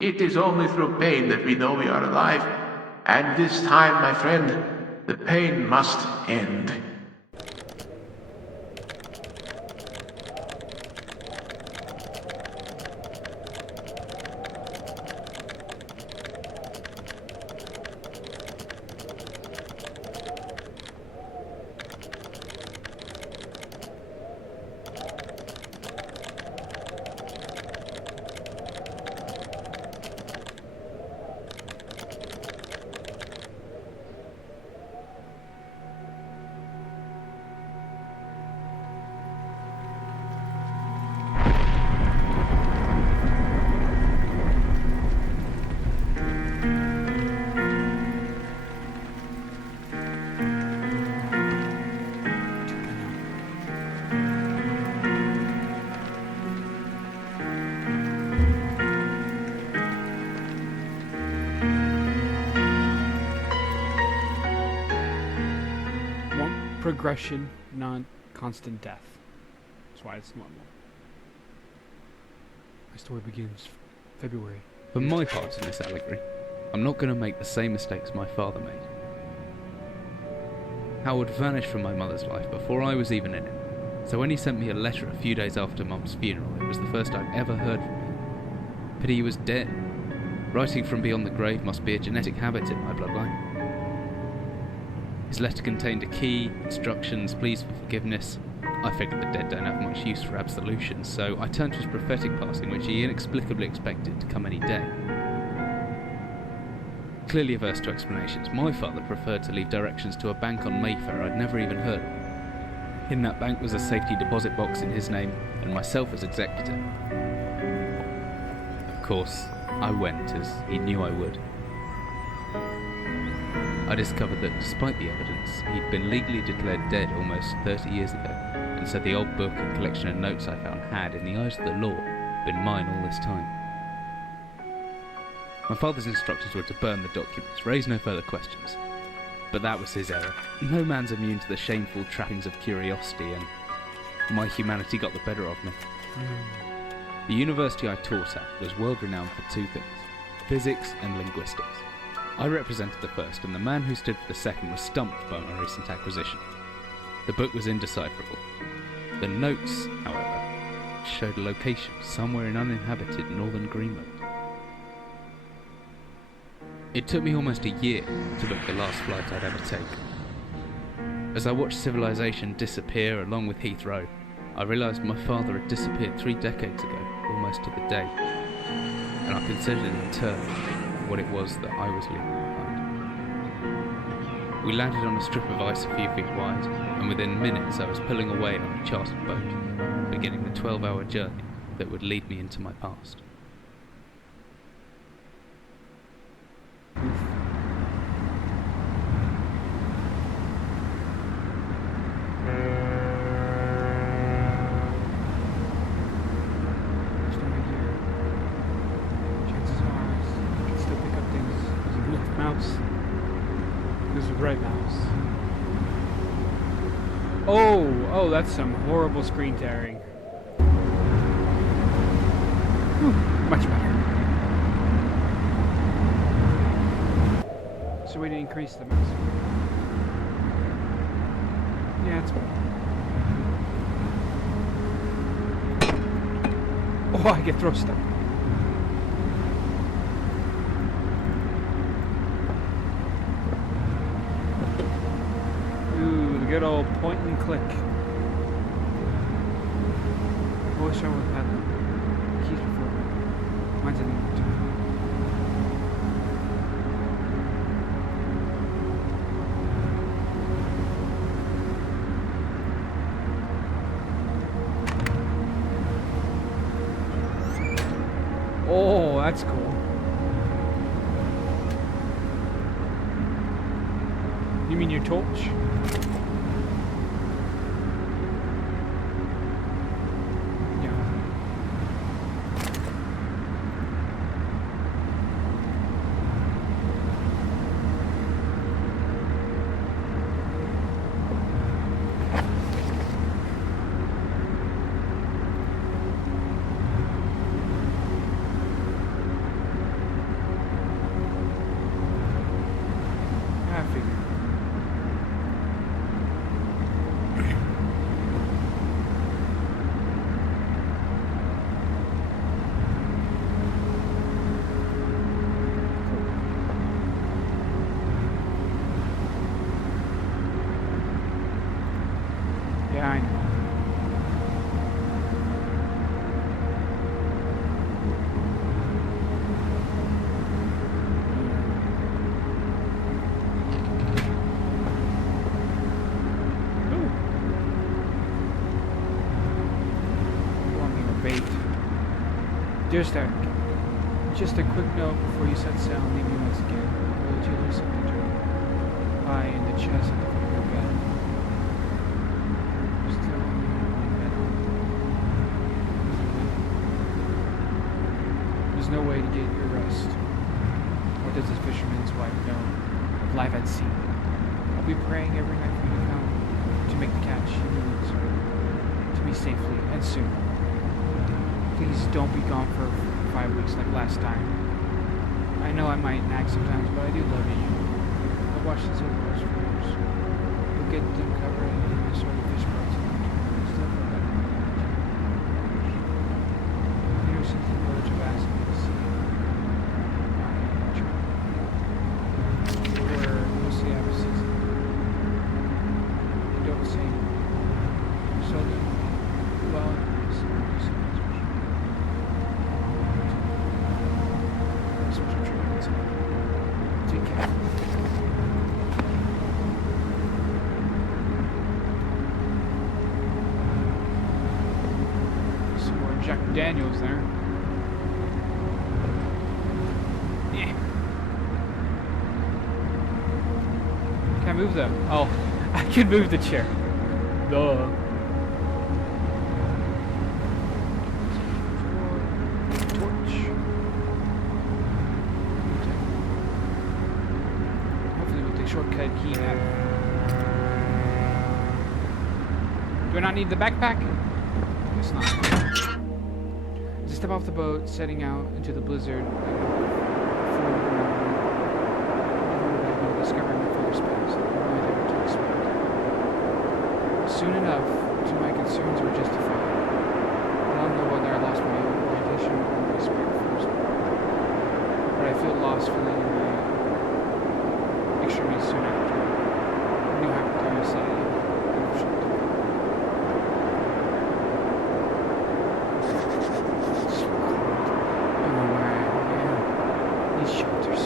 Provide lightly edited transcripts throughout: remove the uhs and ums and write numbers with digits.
It is only through pain that we know we are alive. And this time, my friend, the pain must end. Progression, non-constant death. That's why it's normal. My story begins February. For my part in this allegory, I'm not going to make the same mistakes my father made. Howard vanished from my mother's life before I was even in it, so when he sent me a letter a few days after Mum's funeral, it was the first I'd ever heard from him. Pity he was dead. Writing from beyond the grave must be a genetic habit in my bloodline. His letter contained a key, instructions, pleas for forgiveness. I figured the dead don't have much use for absolution, so I turned to his prophetic passing, which he inexplicably expected to come any day. Clearly averse to explanations, my father preferred to leave directions to a bank on Mayfair I'd never even heard of. In that bank was a safety deposit box in his name, and myself as executor. Of course, I went, as he knew I would. I discovered that despite the evidence, he'd been legally declared dead almost 30 years ago, and so the old book and collection of notes I found had, in the eyes of the law, been mine all this time. My father's instructions were to burn the documents, raise no further questions. But that was his error. No man's immune to the shameful trappings of curiosity, and my humanity got the better of me. The university I taught at was world-renowned for two things: physics and linguistics. I represented the first, and the man who stood for the second was stumped by my recent acquisition. The book was indecipherable. The notes, however, showed a location somewhere in uninhabited northern Greenland. It took me almost a year to book the last flight I'd ever take. As I watched civilization disappear along with Heathrow, I realised my father had disappeared 3 decades ago, almost to the day, and I considered in turn what it was that I was leaving behind. We landed on a strip of ice a few feet wide, and within minutes I was pulling away on a chartered boat, beginning the 12-hour journey that would lead me into my past. Oh, that's some horrible screen tearing. Much better. So we need to increase the mouse. Yeah, it's better. Oh, I get throw stuff. Good old point and click. I wish I would have had the keys before. Mine didn't work. Oh, that's cool. You mean your torch? Dear Static, just a quick note before you set sail and leave me once again. Will you leave something to lie in the chest at the foot of your bed? Still in bed. There's no way to get your rest. What does this fisherman's wife know of life at sea? I'll be praying every night for you to come to make the catch you need to me safely and soon. Please don't be gone for 5 weeks like last time. I know I might nag sometimes, but I do love you. I've watched this over for years. You'll get them covered in any sort of fish boats and stuff like that. Here's something Village have asked me to see. Where mostly have a season. Don't say so then. Well, special treatment. Take care. Some more Jack Daniels there. Yeah. Can't move though. Oh, I can move the chair. Duh. Torch. Hopefully we'll take shortcut key map. Do I not need the backpack? Guess not. As I step off the boat, setting out into the blizzard, discovering my father's past. I had no idea what to expect. Soon enough, to my concerns were justified. I don't know whether I lost my orientation or my respect first, but I feel lost feeling in my extremities soon after. I knew hypothermia set in. I don't know where I am. These shelters.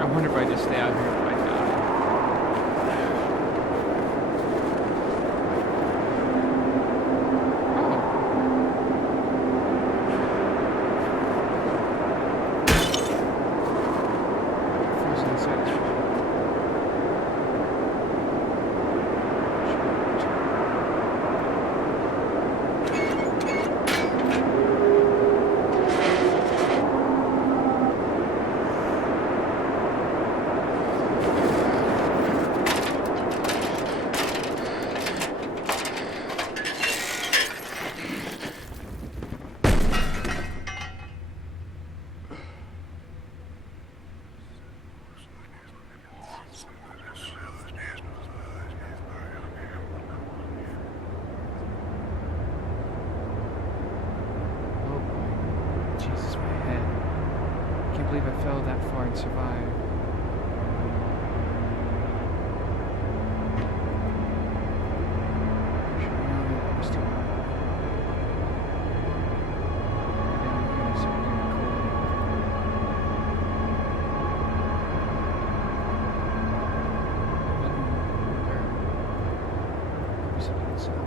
I wonder if I just stay out here if I die. Frozen inside this one. Jesus, my head. I can't believe I fell that far and survived. I should have known that I was still alive. And then I'm hearing something cold. Could be something inside.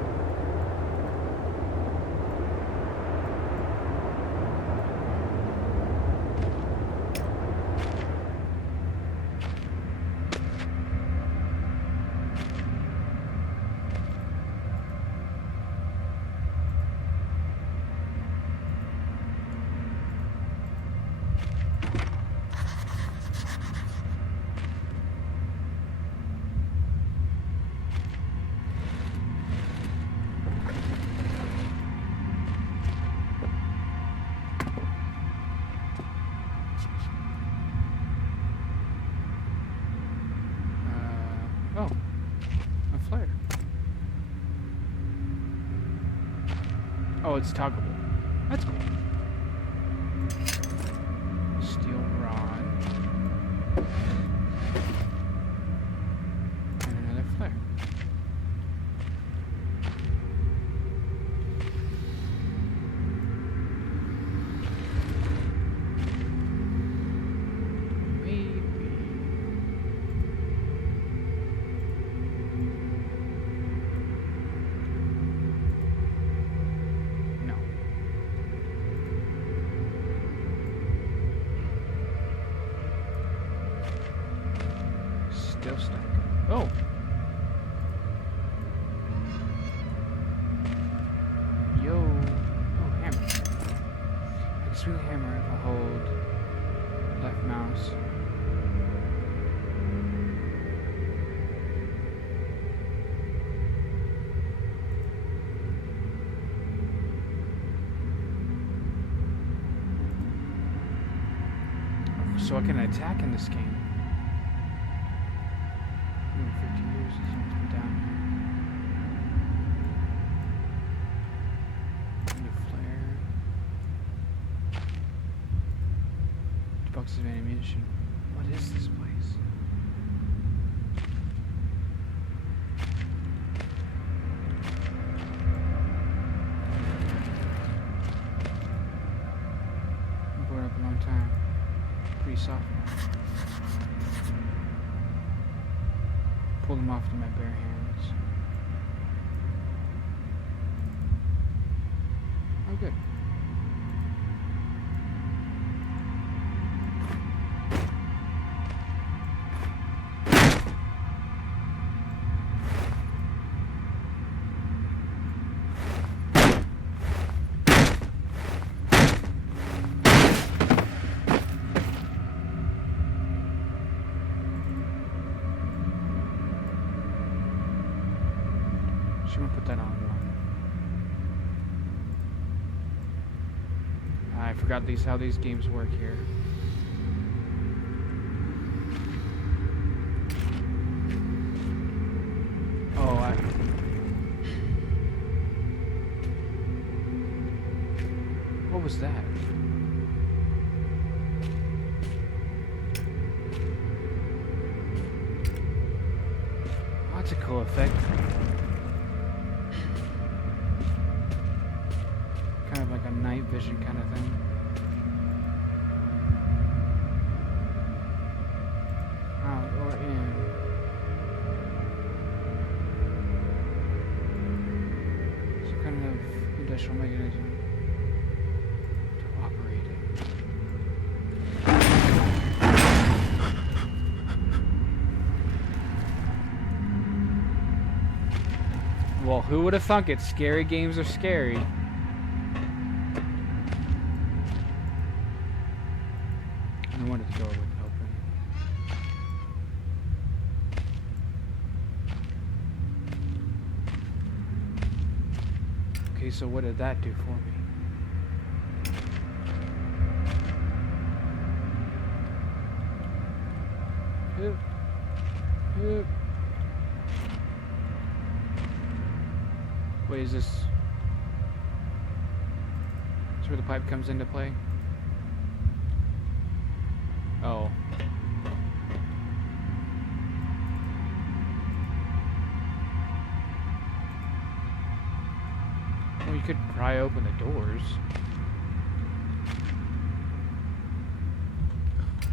Oh, it's toggleable. That's cool. Steel rod. And another flare. Still stuck. Oh! Yo! Oh, hammer. I can swing the hammer if I hold left mouse. So I can attack in this game. 50 years since it's been down here. New flare. 2 boxes of ammunition. What is this place? I've been up a long time. Pretty soft now. Pull them off to my bare hands. Oh, good. Should we put that on one? I forgot how these games work here. Oh, what was that? Oh, that's a cool effect. Kind of like a night vision kind of thing. Out or in. Some kind of industrial mechanism to operate it. Well, who would have thunk it? Scary games are scary. No wonder the door wouldn't open. Okay, so what did that do for me? Hoop. Hoop. Wait, is this where the pipe comes into play? Oh. Well, you could pry open the doors.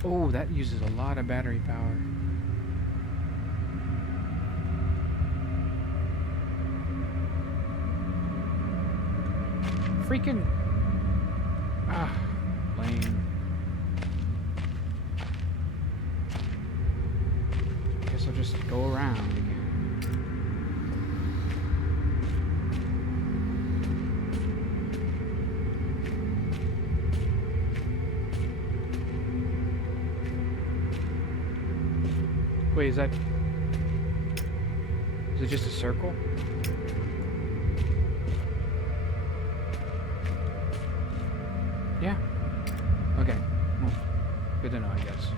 Oh, that uses a lot of battery power. Freaking... Ah, lame. Guess I'll just go around again. Wait, is it just a circle? Yeah. Okay. Well, good to know, I guess.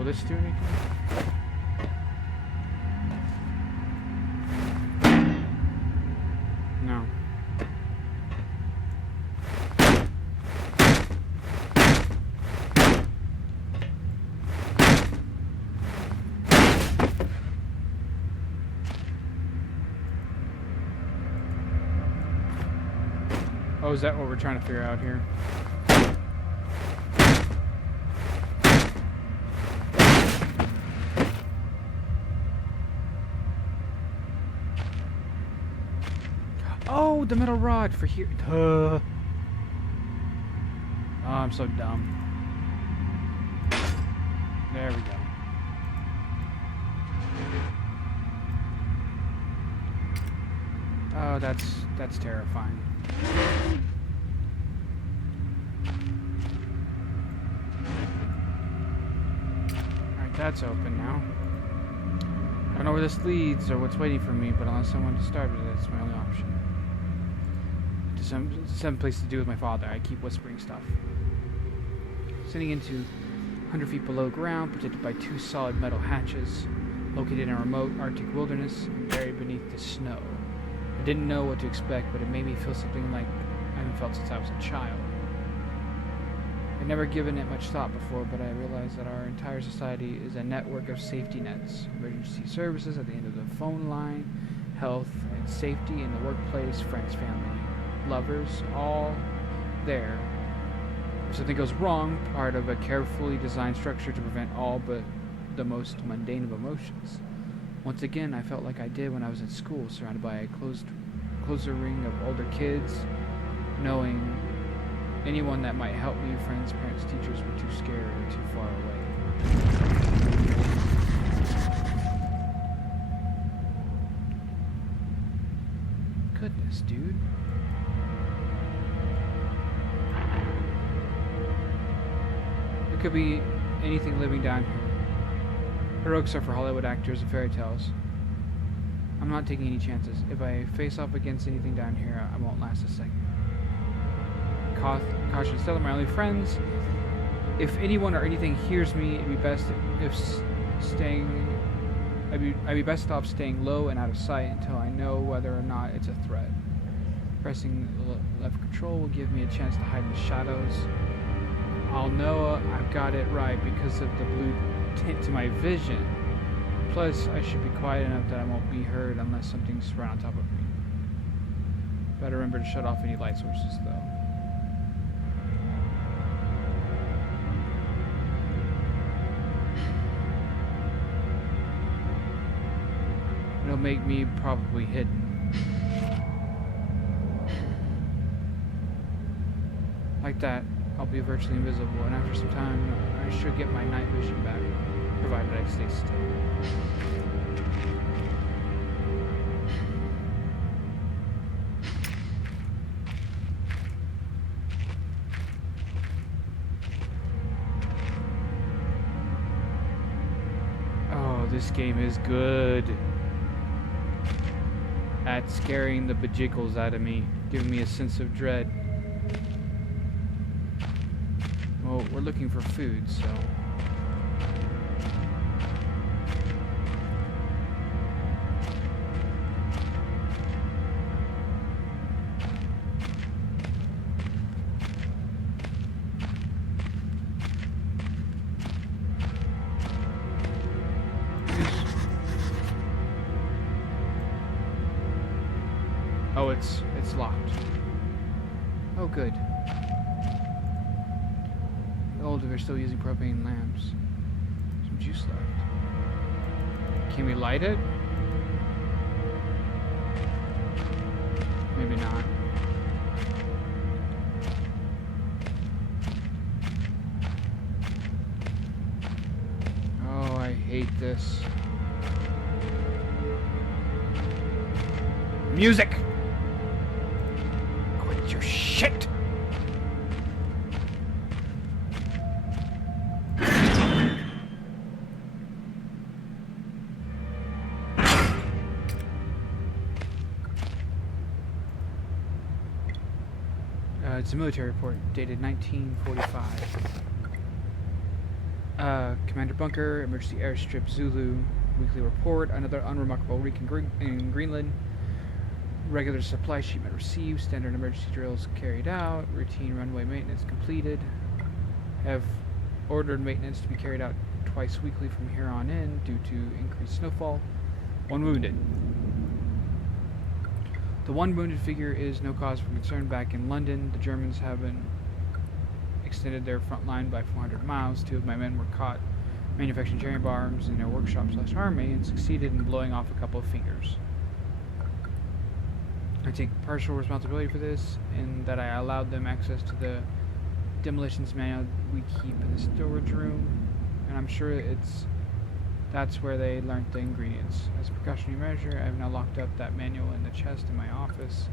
Will this do anything? No. Oh, is that what we're trying to figure out here? Oh, the metal rod for here. Oh, I'm so dumb. There we go. Oh, that's terrifying. Alright, that's open now. I don't know where this leads or what's waiting for me, but unless I want to start with it, it's my only option. To some place to do with my father, I keep whispering stuff. Sitting into 100 feet below ground, protected by 2 solid metal hatches, located in a remote Arctic wilderness, and buried beneath the snow. I didn't know what to expect, but it made me feel something like I haven't felt since I was a child. I'd never given it much thought before, but I realized that our entire society is a network of safety nets. Emergency services at the end of the phone line, health and safety in the workplace, friends, family, lovers, all there. If something goes wrong, part of a carefully designed structure to prevent all but the most mundane of emotions. Once again, I felt like I did when I was at school, surrounded by a closer ring of older kids, knowing anyone that might help me, friends, parents, teachers, were too scared or too far away. Goodness, dude. There could be anything living down here. Heroics are for Hollywood actors and fairy tales. I'm not taking any chances. If I face off against anything down here, I won't last a second. Caution, still my only friends. If anyone or anything hears me, it'd be best I'd be best off staying low and out of sight until I know whether or not it's a threat. Pressing left control will give me a chance to hide in the shadows. I'll know I've got it right because of the blue tint to my vision. Plus, I should be quiet enough that I won't be heard unless something's right on top of me. Better remember to shut off any light sources, though. It'll make me probably hidden. Like that, I'll be virtually invisible, and after some time, I should get my night vision back, provided I stay still. Oh, this game is good at scaring the bejiggles out of me, giving me a sense of dread. Well, we're looking for food, so... Oh, it's locked. Oh, good. Old, they're still using propane lamps. Some juice left. Can we light it? Maybe not. Oh, I hate this. Music! Quit your shit! It's a military report dated 1945. Commander Bunker, Emergency Airstrip Zulu, weekly report, another unremarkable week in Greenland. Regular supply shipment received, standard emergency drills carried out, routine runway maintenance completed. Have ordered maintenance to be carried out twice weekly from here on in due to increased snowfall. 1 wounded. The 1 wounded figure is no cause for concern back in London. The Germans haven't extended their front line by 400 miles. 2 of my men were caught manufacturing cherry bombs in their workshop/army and succeeded in blowing off a couple of fingers. I take partial responsibility for this in that I allowed them access to the demolitions manual we keep in the storage room, and I'm sure that's where they learned the ingredients. As a precautionary measure, I have now locked up that manual in the chest in my office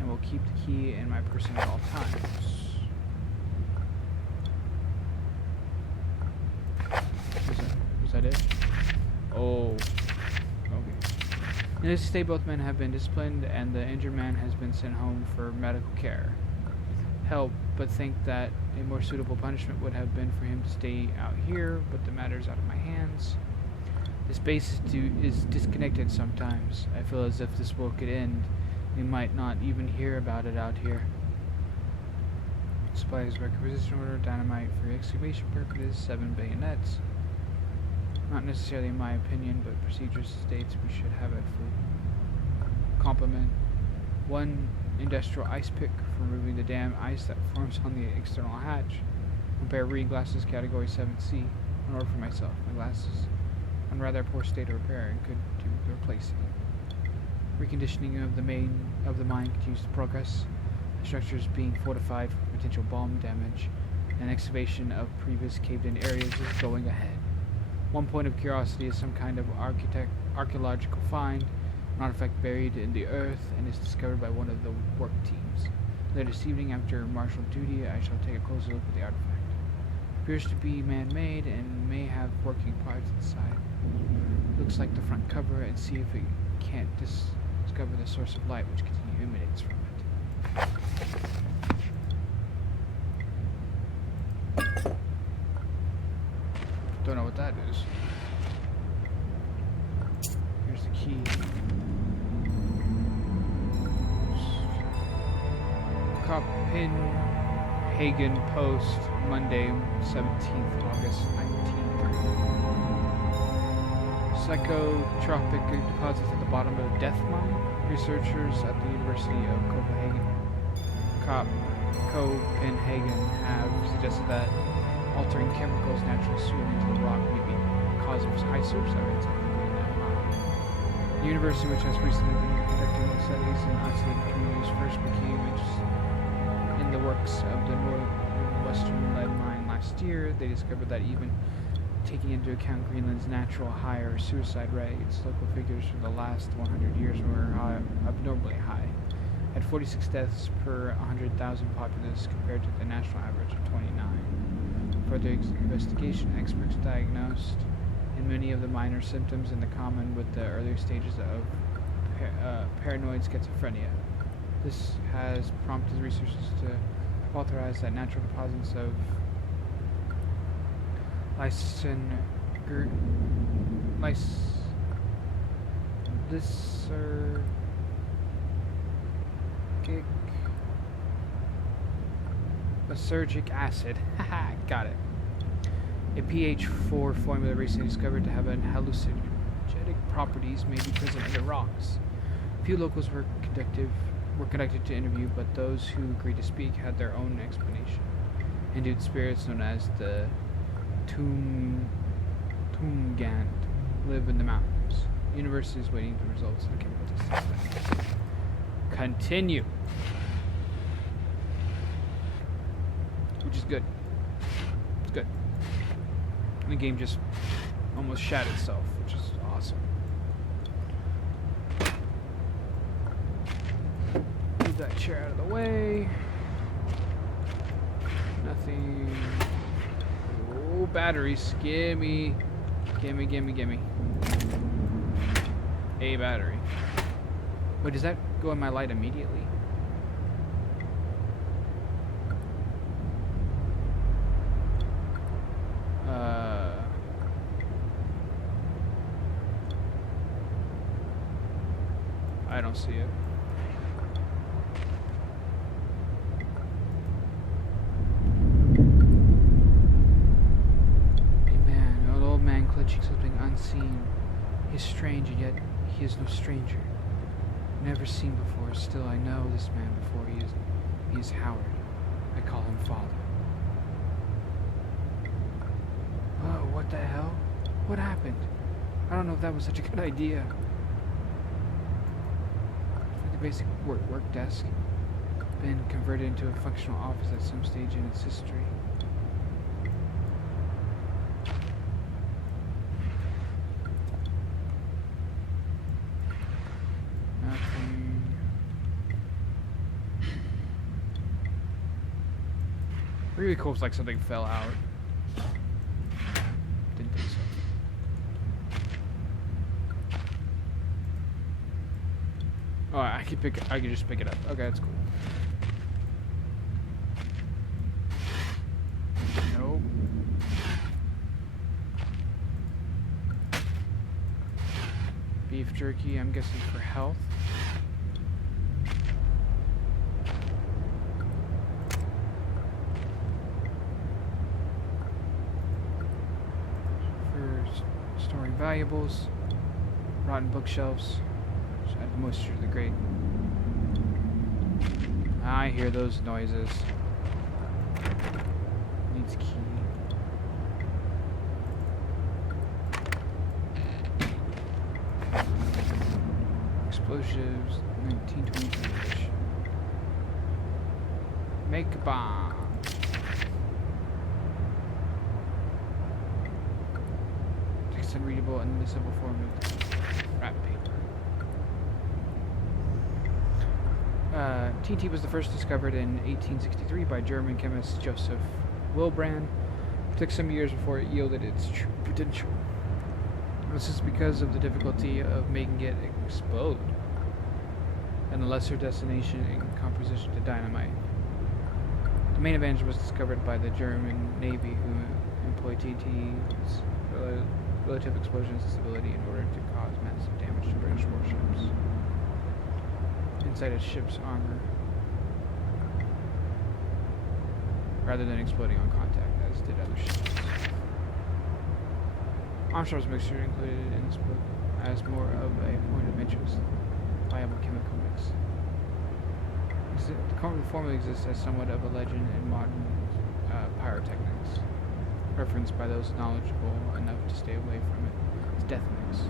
and will keep the key in my person at all times. Was that it? Oh. Okay. In this state, both men have been disciplined and the injured man has been sent home for medical care. Help, but think that a more suitable punishment would have been for him to stay out here, but the matter is out of my hands. This base is disconnected sometimes. I feel as if this war could end. We might not even hear about it out here. Supplies requisition order, dynamite for excavation purposes, 7 bayonets. Not necessarily in my opinion, but procedure states we should have it for complement. 1 industrial ice pick for removing the damn ice that forms on the external hatch. 1 pair of reading glasses, category 7C. An order for myself. My glasses are in rather poor state of repair and could do with replacing. Reconditioning of the mine continues to progress. The structure is being fortified for potential bomb damage, and excavation of previous caved-in areas is going ahead. 1 point of curiosity is some kind of archaeological find, an artifact buried in the earth, and is discovered by one of the work teams. Later this evening, after martial duty, I shall take a closer look at the artifact. It appears to be man-made and may have working parts inside. Looks like the front cover, and see if it can't discover the source of light which continually emanates from it. Don't know what that is. Here's the key. Copenhagen Post, Monday, 17th August 1930. Psychotropic deposits at the bottom of a death mine. Researchers at the University of Copenhagen have suggested that altering chemicals naturally sweet into the rock may be the cause of high suicide rates in that mine. The university, which has recently been conducting studies in isolated communities, first became interested in the works of the northwestern lead mine last year. They discovered that even taking into account Greenland's natural higher suicide rates, local figures for the last 100 years were abnormally high, at 46 deaths per 100,000 populace compared to the national average of 29. Further investigation, experts diagnosed in many of the minor symptoms in the common with the earlier stages of paranoid schizophrenia. This has prompted researchers to hypothesize that natural deposits of lysergic acid. Haha, got it. A pH 4 formula recently discovered to have hallucinogenic properties may be present in the rocks. Few locals were conducted to interview, but those who agreed to speak had their own explanation. Hindu spirits known as the Tungant live in the mountains. The university is waiting the results of the chemical testing. Continue. Which is good. It's good. And the game just almost shat itself, which is awesome. Move that chair out of the way. Nothing. Oh, batteries. Gimme. A battery. Wait, does that go in my light immediately? don't see it. A man, an old man clutching something unseen. He is strange, and yet he is no stranger. Never seen before, still I know this man before he is Howard. I call him Father. Oh, what the hell? What happened? I don't know if that was such a good idea. The basic work desk been converted into a functional office at some stage in its history. Nothing. Really cool if like something fell out. Didn't think so. Oh, I can just pick it up. Okay, that's cool. Nope. Beef jerky, I'm guessing for health. For storing valuables, rotten bookshelves. Add moisture to the grate. I hear those noises. Needs key. Explosives, 1923 edition. Make a bomb. Text unreadable and the simple form of wrap paper. TNT was the first discovered in 1863 by German chemist Joseph Wilbrand. It took some years before it yielded its true potential. This is because of the difficulty of making it explode, and the lesser destination in composition to dynamite. The main advantage was discovered by the German Navy, who employed TNT's relative explosion stability in order to cause massive damage to British warships inside a ship's armor, rather than exploding on contact, as did other ships. Armstrong's mixture included in this book as more of a point of interest, viable chemical mix. The current formula exists as somewhat of a legend in modern pyrotechnics, referenced by those knowledgeable enough to stay away from it. It's death mix.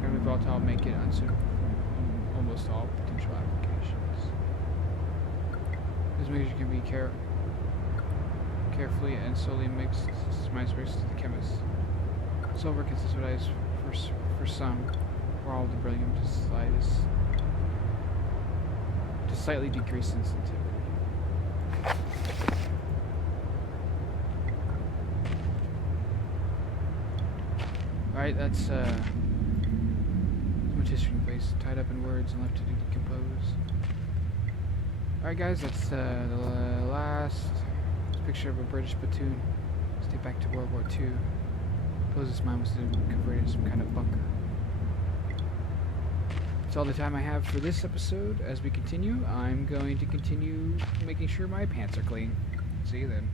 Chemical volatile make it unsuitable for almost all potential applications. This mixture can be carefully and slowly mixed to the chemist. Silver can subsidize for some, while all the beryllium to slightly decrease sensitivity. Alright, that's much history in place, tied up in words and left to decompose. Alright guys, that's the last picture of a British platoon. Let's get back to World War II. Suppose this mine was converted into some kind of bunker. That's all the time I have for this episode. As we continue, I'm going to continue making sure my pants are clean. See you then.